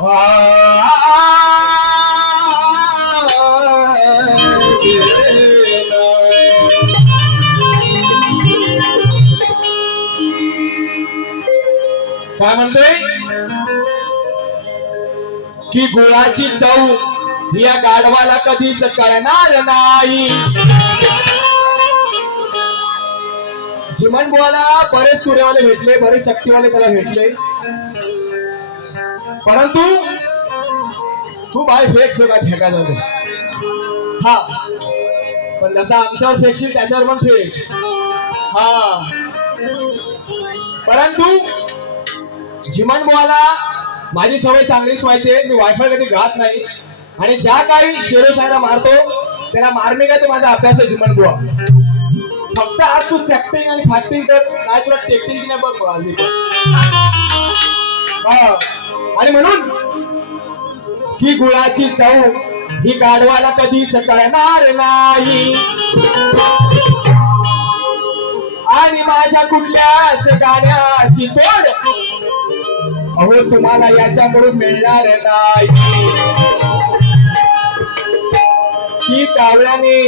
काय म्हणतोय? की गुळाची चव ही या गाढवाला कधीच कळणार नाही. जीवन बुवाला बरेच सूर्यवाले भेटले बरेच शक्तीवाले त्याला भेटले. परंतु तू बाय फेक फेका फेका जाते हा. पण जसा आमच्यावर फेकशील त्याच्यावर पण फेक. हा. परंतु जिमन बुवाला माझी सवय चांगलीच माहितीये मी वायफाय कधी घात नाही. आणि ज्या काही शेरोशायरा मारतो त्याला मारणे काय तो माझा अभ्यास आहे जिमन बुवा. फक्त आज तू सेक्टिंग आणि फाटिंग तर काय तुला टेक्टिंग की नाही बघ आणि म्हणून ही गुळाची चव ही गाढवाला कधीच कळणार नाही. आणि माझ्या कुठल्याच गाण्याची तोड अहो तुम्हाला याच्याकडून मिळणार नाही. कावळ्याने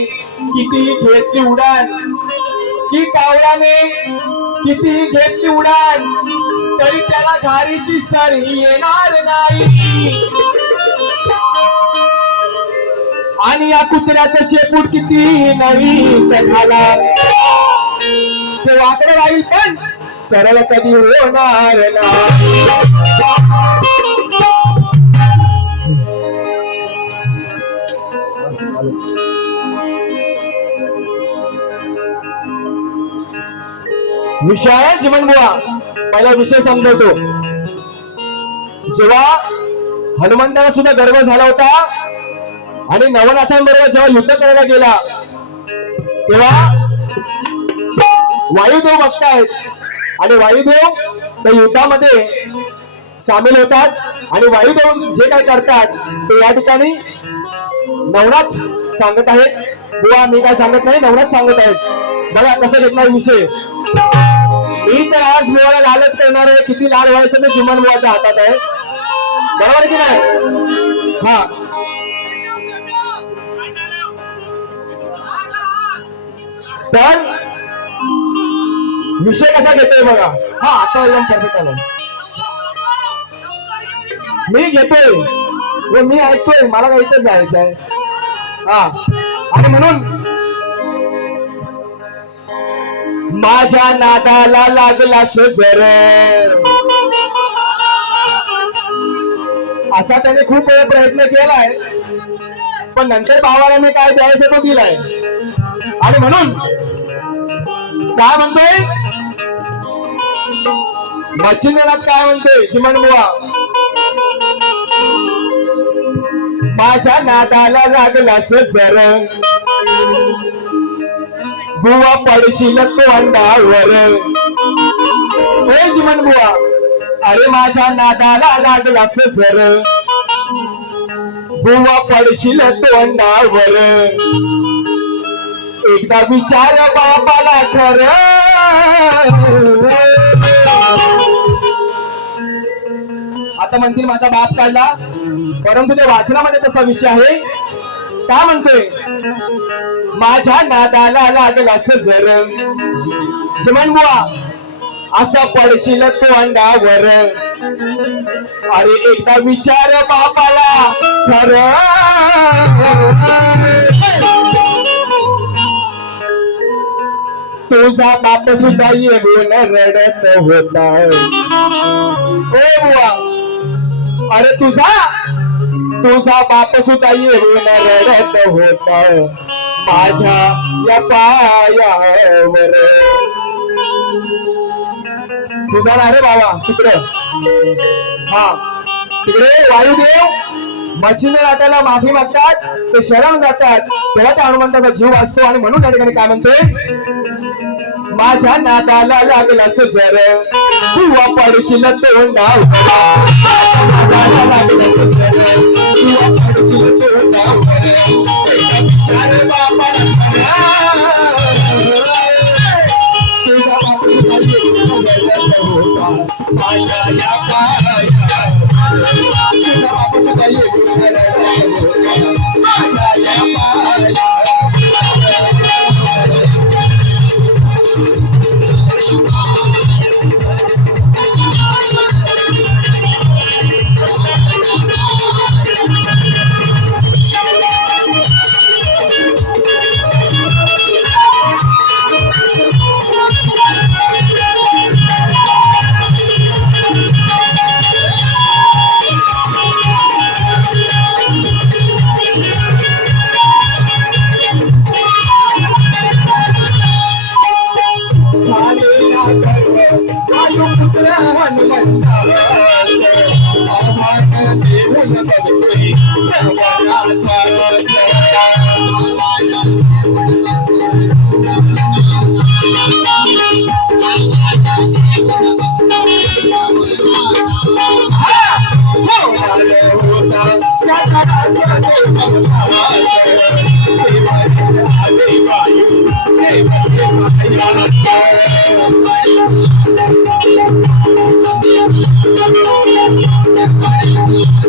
कितीही घेतली उडान की कावळ्याने कितीही घेतली उडान तरी त्याला झारीची सरही येणार नाही. आणि या कुत्र्याचं शेपूट किती नवीन झाला ते वाकडे राहील पण सरळ कधी होणार नाही. विषय आहे जीवन बुवा. पहिला विषय समजवतो. जेव्हा हनुमंताला सुद्धा गर्व झाला होता आणि नवनाथांबरोबर जेव्हा युद्ध करायला गेला तेव्हा वायुदेव बघतायत. आणि वायुदेव त्या युद्धामध्ये सामील होतात आणि वायुदेव जे काय करतात ते या ठिकाणी नवनाथ सांगत आहेत. बुवा मी काय सांगत नाही नवनाथ सांगत आहेत. बघा कसं घेतला विषय. मी तर आज मुलाला लालच करणार आहे. किती लाड व्हायचं ते चिमन मुलाच्या हातात आहे. बरोबर की नाही? हा. तर विषय कसा घेतोय बघा. हा आता एकदम परफेक्ट आलं. मी घेतोय. व मी ऐकतोय. मला काही इथेच जायचं आहे हा. आणि म्हणून माझ्या नादाला लागलास जर असा त्याने खूप प्रयत्न केलाय. पण नंतर भावाला मी काय द्यायचं तो दिलाय. आणि म्हणून काय म्हणतोय? मच्छिंद्रनाथ काय म्हणतोय? चिमणबुवा माझ्या नादाला लागलास जर बुवा पडशील तोंडावर. हे चिमण बुवा अरे माझ्या नादाला लागला सर बुवा पडशील तोंडावर. एकदा विचार बापाला खर आता म्हणतील माझा बाप काढला. परंतु ते वाचनामध्ये तसा विषय आहे. काय म्हणतोय? माझ्या नादाला लागलास जर. जमन बुवा असा पडशील तो अंडावर अरे एकदा विचार बापाला. खर. तुझा बाप सुद्धा येऊन रडत होता. ओ बुवा. अरे तुझा? तुझा बाप सुद्धा येऊन रडत होता. माझ्या या पायावर. तुझा ना रे बाबा तिकडं. हा तिकडे वायुदेव मच्छिंद्र नात्याला माफी मागतात ते शरण जातात. तेव्हा त्या हनुमंताचा जीव असतो आणि म्हणून त्या ठिकाणी काय म्हणतोय? माझ्या नाताला लागला जर तू पडशील तोंडावर. लागला सर Oh,